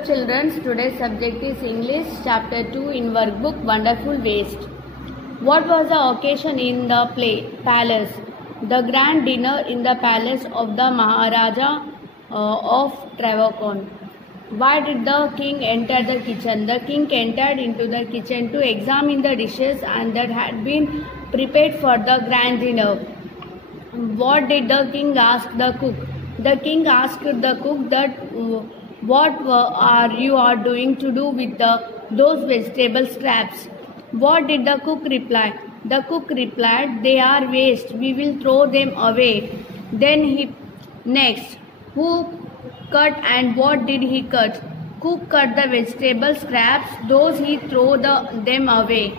Hello children, today's subject is English, chapter 2 in workbook Wonderful Waste. What was the occasion in the palace? The grand dinner in the palace of the Maharaja of Travacon. Why did the king enter the kitchen? The king entered into the kitchen to examine the dishes and that had been prepared for the grand dinner. What did the king ask the cook? The king asked the cook that what you are doing to do with those vegetable scraps. What did the cook reply? The cook replied, they are waste, we will throw them away. Then next, who cut and what did he cut? Cook cut the vegetable scraps, those he threw them away.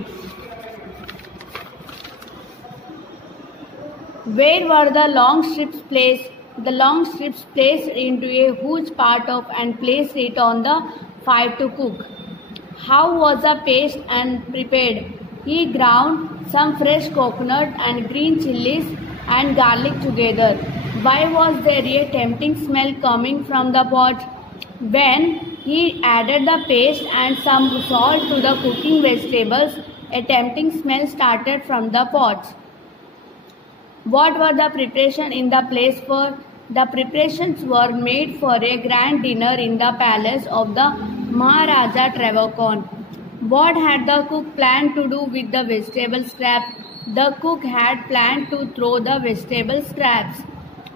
Where were the long strips placed? The long strips placed into a huge part of and placed it on the fire to cook. How was the paste and prepared? He ground some fresh coconut and green chilies and garlic together. Why was there a tempting smell coming from the pot? When he added the paste and some salt to the cooking vegetables, a tempting smell started from the pot. What were the preparations in the place for? The preparations were made for a grand dinner in the palace of the Maharaja Travacon. What had the cook planned to do with the vegetable scrap? The cook had planned to throw the vegetable scraps.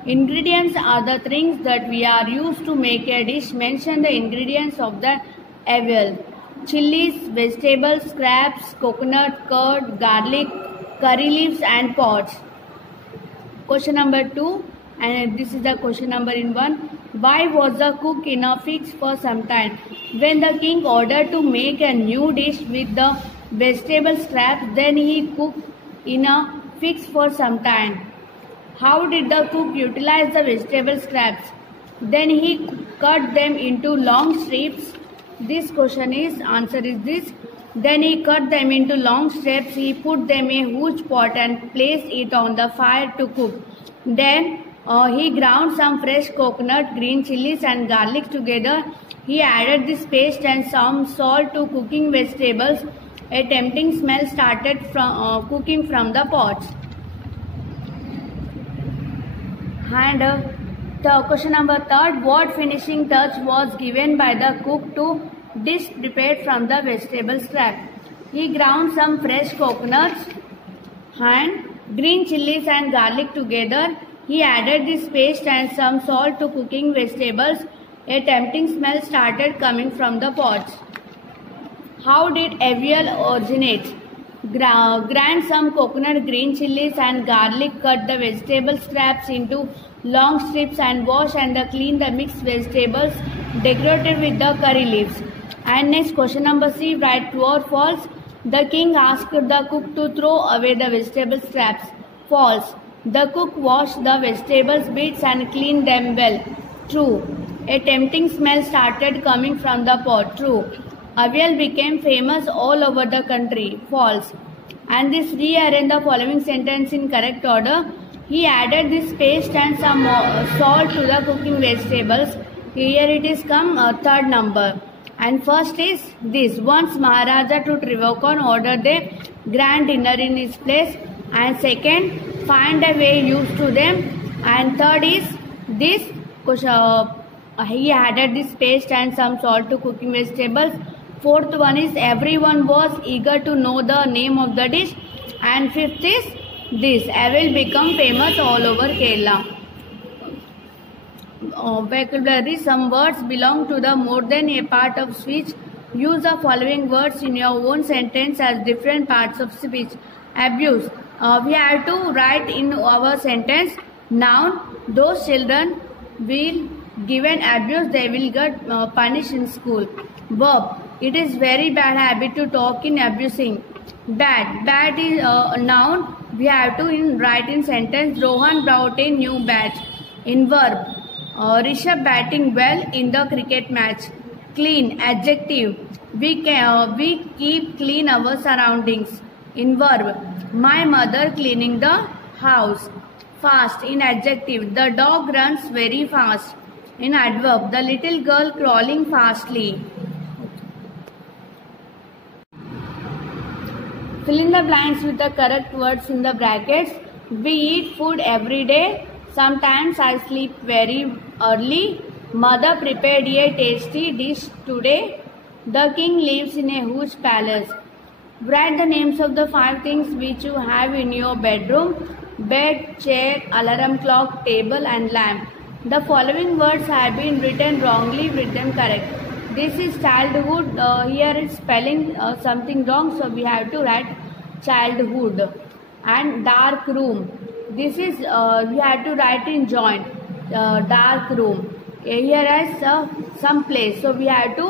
Ingredients are the things that we are used to make a dish. Mention the ingredients of the avial. Chilies, vegetable scraps, coconut, curd, garlic, curry leaves and pods. Question number 2, and this is the question number in 1. Why was the cook in a fix for some time? When the king ordered to make a new dish with the vegetable scraps, then he cooked in a fix for some time. How did the cook utilize the vegetable scraps? Then he cut them into long strips. This question is, answer is this. Then he cut them into long strips. He put them in a huge pot and placed it on the fire to cook. Then he ground some fresh coconut, green chilies and garlic together. He added this paste and some salt to cooking vegetables. A tempting smell started from cooking from the pots. And the question number 3, what finishing touch was given by the cook to dish prepared from the vegetable scrap? He ground some fresh coconuts and green chilies and garlic together. He added this paste and some salt to cooking vegetables. A tempting smell started coming from the pots. How did avial originate? Grind some coconut, green chilies and garlic, cut the vegetable scraps into long strips and wash and clean the mixed vegetables, decorated with the curry leaves. And next, question number C, write true or false. The king asked the cook to throw away the vegetable scraps. False. The cook washed the vegetables bits and cleaned them well. True. A tempting smell started coming from the pot. True. Avial became famous all over the country. False. And this rearrange the following sentence in correct order. He added this paste and some salt to the cooking vegetables. Here it is come third number. And first is this. Once Maharaja to Travacon ordered a grand dinner in his place. And second, find a way used to them. And third is this. He added this paste and some salt to cooking vegetables. Fourth one is everyone was eager to know the name of the dish. And fifth is this. Avial become famous all over Kerala. Vocabulary. Some words belong to the more than a part of speech. Use the following words in your own sentence as different parts of speech. Abuse. We have to write in our sentence. Noun. Those children will given abuse, they will get punished in school. Verb. It is very bad habit to talk in abusing. Bat. Bat is a noun. We have to write in sentence. Rohan brought a new bat. In verb. Rishabh batting well in the cricket match. Clean. Adjective. We keep clean our surroundings. In verb. My mother cleaning the house. Fast. In adjective. The dog runs very fast. In adverb, the little girl crawling fastly. Fill in the blanks with the correct words in the brackets. We eat food every day. Sometimes I sleep very early. Mother prepared a tasty dish today. The king lives in a huge palace. Write the names of the 5 things which you have in your bedroom: bed, chair, alarm clock, table and lamp. The following words have been written wrongly, read them correct. This is childhood. Here it's spelling something wrong, so we have to write childhood. And dark room. This is we have to write in joint. Dark room. Here is some place, so we have to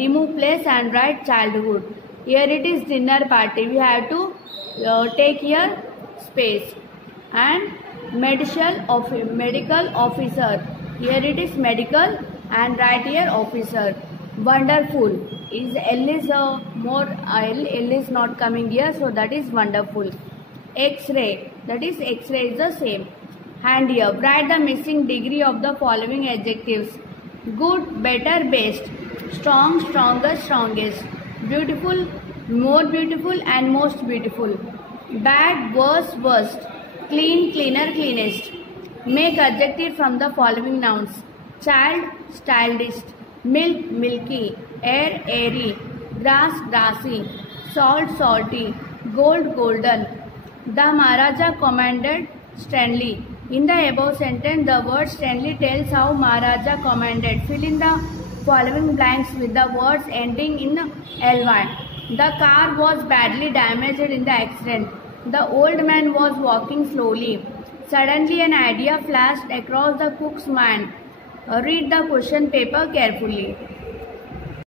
remove place and write childhood. Here it is dinner party. We have to take here space. And medical officer. Here it is medical and write here officer. Wonderful is L is more L is not coming here, so that is wonderful. X-ray, that is X-ray is the same. Hand here, write the missing degree of the following adjectives: good, better, best, strong, stronger, strongest, beautiful, more beautiful and most beautiful, bad, worse, worst, clean, cleaner, cleanest. Make adjective from the following nouns: child, stylist, milk, milky, air, airy, grass, grassy, salt, salty, gold, golden. The Maharaja commanded sternly. In the above sentence, the word sternly tells how Maharaja commanded. Fill in the following blanks with the words ending in ly. The car was badly damaged in the accident. The old man was walking slowly. Suddenly an idea flashed across the cook's mind. Read the question paper carefully.